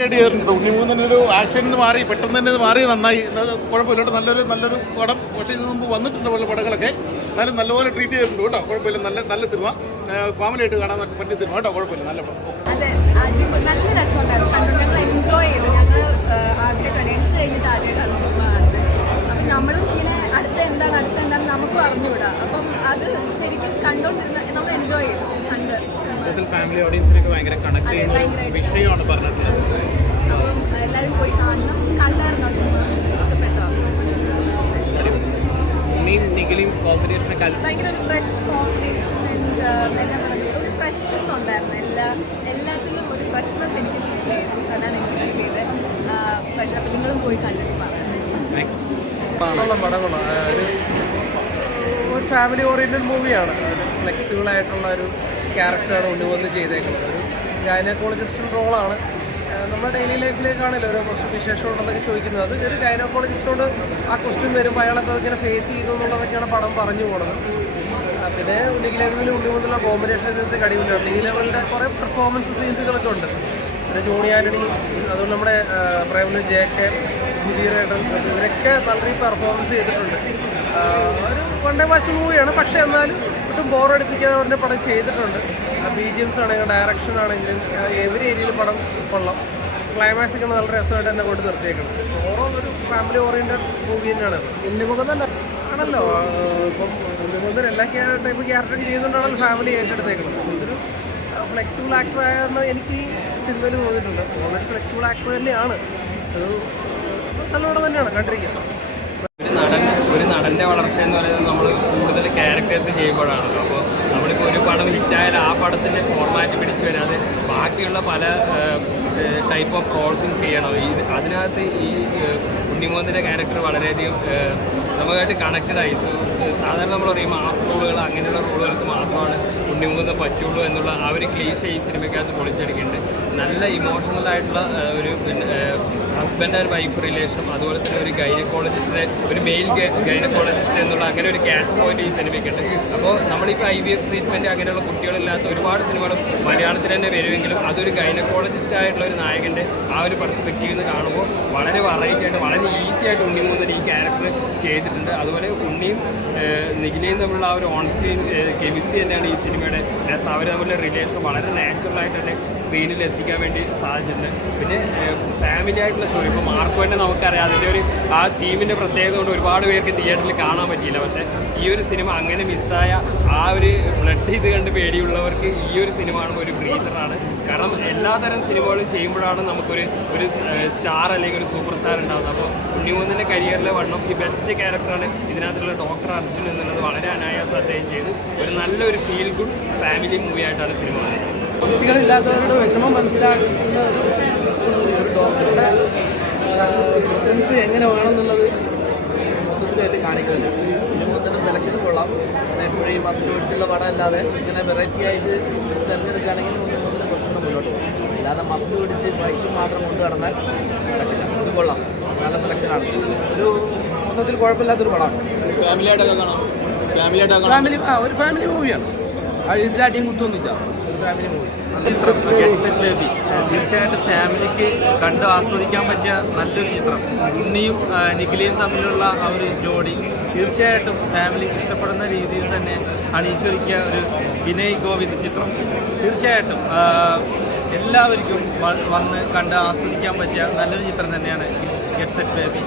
ഉണ്ണിമൂന്നിനൊരു action മാറി പെട്ടെന്ന് തന്നെ മാറി നന്നായി. കുഴപ്പമില്ല, നല്ലൊരു പടം. പക്ഷേ ഇതിന് മുമ്പ് വന്നിട്ടുണ്ട് പല പടങ്ങളൊക്കെ, എന്നാലും നല്ലപോലെ ട്രീറ്റ് ചെയ്തിട്ടുണ്ട് കേട്ടോ. കുഴപ്പമില്ല, നല്ല സിനിമ, ഫാമിലി ആയിട്ട് കാണാൻ പറ്റിയ സിനിമ കേട്ടോ. കുഴപ്പമില്ല, നല്ല പടം. അതെ, നല്ല രസമുണ്ടായിരുന്നു. ഞങ്ങൾ എൻജോയ് ചെയ്തു. ഞങ്ങൾ ആദ്യമായിട്ടാണ് എഡിറ്റ് കഴിഞ്ഞിട്ട് ആദ്യമായിട്ടാണ് സിനിമ കാണുന്നത്. അപ്പം നമ്മളും ഇങ്ങനെ അടുത്തെന്താണെന്ന് നമുക്കും അറിഞ്ഞുകൂടാ. അപ്പം അത് ശരിക്കും കണ്ടുകൊണ്ടിരുന്ന നമ്മൾ എൻജോയ് ചെയ്തു. ഫാമിലി ഓഡിയൻസിനൊക്കെ ഭയങ്കര കണക്ട് ചെയ്യുന്ന ഒരു വിഷയമാണ് പറഞ്ഞിട്ടുള്ളത്. അപ്പം എല്ലാവരും പോയി കാണണം. കണ്ടായിരുന്നു ആ സിനിമ, ഇഷ്ടപ്പെട്ടോ? ഉണ്ണിയും നിഖിലും കോമ്പിനേഷനെ ഭയങ്കര ഒരു ഫ്രഷ് കോമ്പിനേഷൻ. എന്താ പറയുക, ഒരു ഫ്രഷ്നെസ് ഉണ്ടായിരുന്നു. എല്ലാത്തിലും ഒരു ഫ്രഷ്നെസ് എനിക്ക് ഫീൽ ചെയ്തു. അതാണ് എനിക്ക് ഫീൽ ചെയ്തത്. നിങ്ങളും പോയി കണ്ടിട്ട് പറയാം. ഒരു ഫാമിലി ഓറിയൻറ്റഡ് മൂവിയാണ്. ഒരു ഫ്ലെക്സിബിൾ ആയിട്ടുള്ള ഒരു ക്യാരക്ടറാണ് ഉണ്ണിമൂന്ന് ചെയ്തേക്കുന്നത്. ഒരു ഗൈനക്കോളജിസ്റ്റ് റോളാണ്. നമ്മുടെ ഡെയിലി ലൈഫിലേക്കാണല്ലോ ഓരോ ക്വസ്റ്റ്യൻ വിശേഷമുണ്ടെന്നൊക്കെ ചോദിക്കുന്നത്. അത് ഒരു ഗൈനക്കോളജിസ്റ്റോട് ആ ക്വസ്റ്റ്യൻ വരുമ്പോൾ അയാളൊക്കെ ഇങ്ങനെ ഫേസ് ചെയ്തു എന്നുള്ളതൊക്കെയാണ് പടം പറഞ്ഞു പോകുന്നത്. പിന്നെ ലീഗ് ലെവലിൽ ഉണ്ണിമൂന്നുള്ള കോമ്പിനേഷൻ സീൻസ് അടിപൊളിയാണ്. ലീഗ് ലെവലിൻ്റെ കുറേ പെർഫോമൻസ് സീൻസുകളൊക്കെ ഉണ്ട്. പിന്നെ ജോണി ആൻ്റണി, അതുപോലെ നമ്മുടെ പ്രേമലു ജെ.കെ, സുധീരേട്ടൻ, ഇവരൊക്കെ നല്ല പെർഫോമൻസ് ചെയ്തിട്ടുണ്ട്. ഒരു വൺ ഡേ വാച്ച് മൂവിയാണ്. പക്ഷേ എന്നാലും ഒട്ടും ബോറടിപ്പിക്കാതെ അവരുടെ പടം ചെയ്തിട്ടുണ്ട്. BGMs ആണെങ്കിലും ഡയറക്ഷൻ ആണെങ്കിലും എവരി ഏരിയയിൽ പടം കൊള്ളാം. ക്ലൈമാക്സ് ഒക്കെ നല്ല രസമായിട്ട് തന്നെ കൊണ്ട് നിർത്തിയേക്കണം. ഓവറോൾ ഒരു ഫാമിലി ഓറിയൻറ്റഡ് മൂവി തന്നെയാണ്. ഉണ്ണിമുഖം തന്നെ ആണല്ലോ. ഇപ്പം ഉണ്ണിമുഖം എല്ലാ ടൈപ്പ് ക്യാരക്ടറും ചെയ്യുന്നുണ്ടാണല്ലോ ഫാമിലി ഏറ്റെടുത്തേക്കുന്നത്. ഇതൊരു ഫ്ലെക്സിബിൾ ആക്ടർ ആയെന്ന് എനിക്ക് ഈ സിനിമയിൽ തോന്നിയിട്ടുണ്ട്. ഓൾറെഡി ഫ്ലെക്സിബിൾ ആക്ടർ തന്നെയാണ്. ഒരു നല്ലോണം തന്നെയാണ് കണ്ടിരിക്കുന്നത്. ഒരു നടൻ്റെ വളർച്ച എന്ന് പറയുന്നത് നമ്മൾ കൂടുതൽ ക്യാരക്ടേഴ്സ് ചെയ്യുമ്പോഴാണല്ലോ. അപ്പോൾ നമ്മളിപ്പോൾ ഒരു പടം ഹിറ്റായാൽ ആ പടത്തിൻ്റെ ഫോർമാറ്റ് പിടിച്ച് വരാതെ ബാക്കിയുള്ള പല ടൈപ്പ് ഓഫ് റോൾസും ചെയ്യണം. അതിനകത്ത് ഈ ഉണ്ണിമൂന്നിൻ്റെ ക്യാരക്ടർ വളരെയധികം നമുക്കായിട്ട് കണക്റ്റഡായി. സാധാരണ നമ്മൾ പറയും മാസ് റോളുകൾ, അങ്ങനെയുള്ള റോളുകൾക്ക് മാത്രമാണ് ഉണ്ണിമൂന്ന് പറ്റുള്ളൂ എന്നുള്ള ആ ഒരു ക്ലീശ ഈ സിനിമയ്ക്കകത്ത് പൊളിച്ചെടുക്കുന്നുണ്ട്. നല്ല ഇമോഷണലായിട്ടുള്ള ഒരു ഹസ്ബൻഡ് ആൻഡ് വൈഫ് റിലേഷനും, അതുപോലെ തന്നെ ഒരു ഗൈനക്കോളജിസ്റ്റിനെ, ഒരു മെയിൽ ഗൈനക്കോളജിസ്റ്റ് എന്നുള്ള അങ്ങനെ ഒരു ക്യാച്ച് പോയിന്റ് ഈ സിനിമയ്ക്കുണ്ട്. അപ്പോൾ നമ്മളിപ്പോൾ IVF ട്രീറ്റ്മെൻറ്റ് അങ്ങനെയുള്ള കുട്ടികളില്ലാത്ത ഒരുപാട് സിനിമകളും മലയാളത്തിൽ തന്നെ വരുമെങ്കിലും അതൊരു ഗൈനക്കോളജിസ്റ്റ് ആയിട്ടുള്ള ഒരു നായകൻ്റെ ആ ഒരു പെർസ്പെക്റ്റീവിൽ നിന്ന് കാണുമ്പോൾ വളരെ വെറൈറ്റി ആയിട്ട്, വളരെ ഈസി ആയിട്ട് ഉണ്ണിമൂന്നിന് ഈ ക്യാരക്ടർ ചെയ്തിട്ടുണ്ട്. അതുപോലെ ഉണ്ണിയും നിഖിലയും തമ്മിലുള്ള ആ ഒരു ഓൺ സ്ക്രീൻ കെമിസ്ട്രി തന്നെയാണ് ഈ സിനിമയുടെ രസം. അവർ തമ്മിലുള്ള റിലേഷൻ വളരെ നാച്ചുറലായിട്ട് തന്നെ സ്ക്രീനിൽ എത്തിക്കാൻ വേണ്ടി സാധിച്ചിട്ടുണ്ട്. പിന്നെ ഫാമിലി ആയിട്ടുള്ള സ്റ്റോറി, ഇപ്പോൾ മാർക്ക് തന്നെ നമുക്കറിയാം. അതിൻ്റെ ഒരു ആ തീമിൻ്റെ പ്രത്യേകത കൊണ്ട് ഒരുപാട് പേർക്ക് തിയേറ്ററിൽ കാണാൻ പറ്റിയില്ല. പക്ഷേ ഈ ഒരു സിനിമ അങ്ങനെ മിസ്സായ ആ ഒരു ബ്ലഡ് ഇത് കണ്ട് പേടിയുള്ളവർക്ക് ഈ ഒരു സിനിമ കാണുമ്പോൾ ഒരു ബ്രീതറാണ്. കാരണം എല്ലാതരം സിനിമകളും ചെയ്യുമ്പോഴാണ് നമുക്കൊരു സ്റ്റാർ അല്ലെങ്കിൽ ഒരു സൂപ്പർ സ്റ്റാർ ഉണ്ടാകുന്നത്. അപ്പോൾ ഉണ്ണിമൂന്നിൻ്റെ കരിയറിലെ വൺ ഓഫ് ദി ബെസ്റ്റ് ക്യാരക്ടറാണ് ഇതിനകത്തുള്ള ഡോക്ടർ അർജുൻ എന്നുള്ളത് വളരെ അനായാസം അദ്ദേഹം ചെയ്ത് ഒരു നല്ലൊരു ഫീൽ ഗുഡ് ഫാമിലി മൂവി ആയിട്ടാണ് സിനിമ വന്നത്. കുട്ടികളില്ലാത്തവരുടെ വിഷമം മനസ്സിലാക്കുന്ന ഒരു ഡോക്ടറുടെ പ്രസൻസ് എങ്ങനെ വേണമെന്നുള്ളത് മൊത്തത്തിലായിട്ട് കാണിക്കുന്നില്ല. ഉണ്ണിമൂന്നിൻ്റെ സെലക്ഷനും കൊള്ളാം. എപ്പോഴും ഈ മസ്റ്റ് പിടിച്ചുള്ള പടം അല്ലാതെ ഇങ്ങനെ വെറൈറ്റി ആയിട്ട് തിരഞ്ഞെടുക്കുകയാണെങ്കിൽ ഉണ്ണിമൂന്നിന് കുറച്ചുകൂടെ മുന്നോട്ട് പോകും. അല്ലാതെ മസ്റ്റ് പിടിച്ച് ഫൈറ്റും മാത്രം കൊണ്ടു നടന്നാൽ നടക്കില്ല. ഇത് കൊള്ളാം, നല്ല സെലക്ഷനാണ്. ഒരു മൊത്തത്തിൽ കുഴപ്പമില്ലാത്തൊരു പടമാണ്. ഒരു ഫാമിലി മൂവിയാണ്. ഇതിലാട്ടിയും കുത്തൊന്നുമില്ല. ഒരു ഫാമിലി മൂവി. തീർച്ചയായിട്ടും ഫാമിലിക്ക് കണ്ട് ആസ്വദിക്കാൻ പറ്റിയ നല്ലൊരു ചിത്രം. ഉണ്ണിയും നിഖിലയും തമ്മിലുള്ള ആ ഒരു ജോഡി തീർച്ചയായിട്ടും ഫാമിലിക്ക് ഇഷ്ടപ്പെടുന്ന രീതിയിൽ തന്നെ അണിയിച്ചൊരുക്കിയ ഒരു വിനയ് ഗോവിന്ദ് ചിത്രം. തീർച്ചയായിട്ടും എല്ലാവർക്കും വന്ന് കണ്ട് ആസ്വദിക്കാൻ പറ്റിയ നല്ലൊരു ചിത്രം തന്നെയാണ് ഗെറ്റ് സെറ്റ് ബേബി.